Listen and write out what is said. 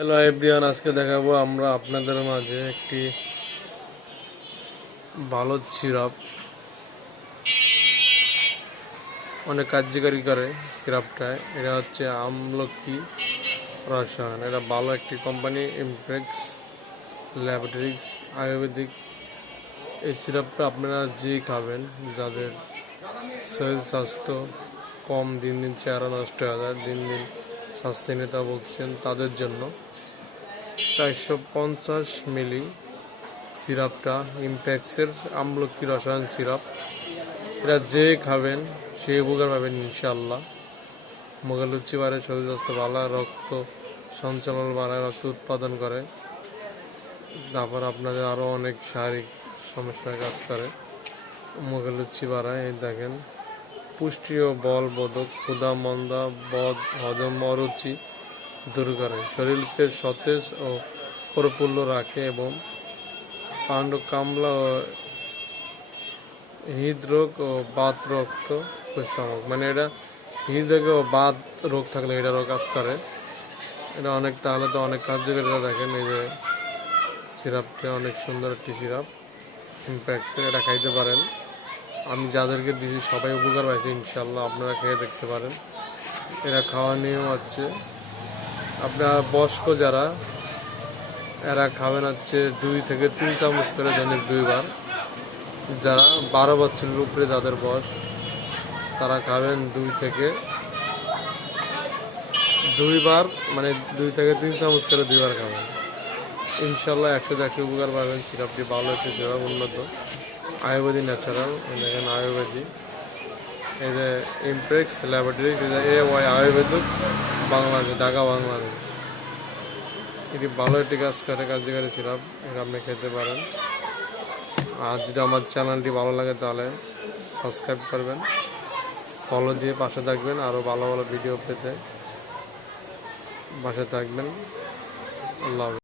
Hello everyone, আজকে দেখাবো আমরা আপনাদের মাঝে একটি ভালো সিরাপ, অনেক কার্যকারী করে সিরাপটায়। এটা হচ্ছে আমলকি রসায়ন। এটা ভালো একটি কোম্পানি, ইমপ্রেক্স ল্যাবরেটরিজ আয়ুর্বেদিক। এই সিরাপটা আপনারা যে খাবেন, যাদের শরীর স্বাস্থ্য কম, দিন দিন চেহারা নষ্ট হয়ে যায়, দিন দিন স্বাস্থ্যহীনতা ভুগছেন, তাদের জন্য 450 মিলি সিরাপটা ইমপ্যাক্সের আমলকি রসায়ন সিরাপ। এটা যে খাবেন সে উপকার পাবেন ইনশাল্লাহ। মুখলুচি বাড়ায়, শরীর স্বাস্থ্য ভালো, রক্ত সঞ্চালন বাড়ায়, রক্ত উৎপাদন করে। তারপর আপনাদের আরও অনেক শারীরিক সমস্যায় কাজ করে। মুখলুচি বাড়ায়, এই দেখেন। পুষ্টি ও বল বোধক, ক্ষুধা মন্দা, বদ হজম, অরুচি দূর করে, শরীরকে সতেজ ও প্রফুল্ল রাখে এবং পাণ্ড কামলা ও হৃদরোগ ও বাত রক্ত প্রশমক, মানে এটা হৃদরোগ ও বাত রোগ থাকলে এটারও কাজ করে। এটা অনেক, তাহলে তো অনেক কার্যকারিতা। দেখেন এই যে সিরাপটা অনেক সুন্দর একটি সিরাপ ইমপ্যাক্সের, এটা খাইতে পারেন। আমি যাদেরকে দিয়েছি সবাই উপকার পাইছে ইনশাল্লাহ, আপনারা খেয়ে দেখতে পারেন। এরা খাওয়া নিয়েও হচ্ছে, আপনার বয়স্ক যারা, এরা খাবেন হচ্ছে 2 থেকে 3 চামচ করে দৈনিক 2 বার। যারা 12 বছরের উপরে যাদের বয়স, তারা খাবেন 2 থেকে 2 বার, মানে 2 থেকে 3 চামচ করে 2 বার খাবেন। ইনশাল্লাহ 100 উপকার পাবেন। সিরাপটি ভালো হচ্ছে, সিরাপ উন্নত, আয়ুর্বেদিক ন্যাচারাল। দেখেন আয়ুর্বেদিক, এই যে ইমপ্রেক্স ল্যাবরেটরি, AY আয়ুর্বেদিক বাংলাদেশ, ঢাকা বাংলাদেশ। এটি ভালো একটি কাজ করে, কার্যকারী সিরাপ। এটা আপনি খেতে পারেন। আর যদি আমার চ্যানেলটি ভালো লাগে তাহলে সাবস্ক্রাইব করবেন, ফলো দিয়ে পাশে থাকবেন, আরও ভালো ভালো ভিডিও পেতে পাশে থাকবেন। আল্লাহ।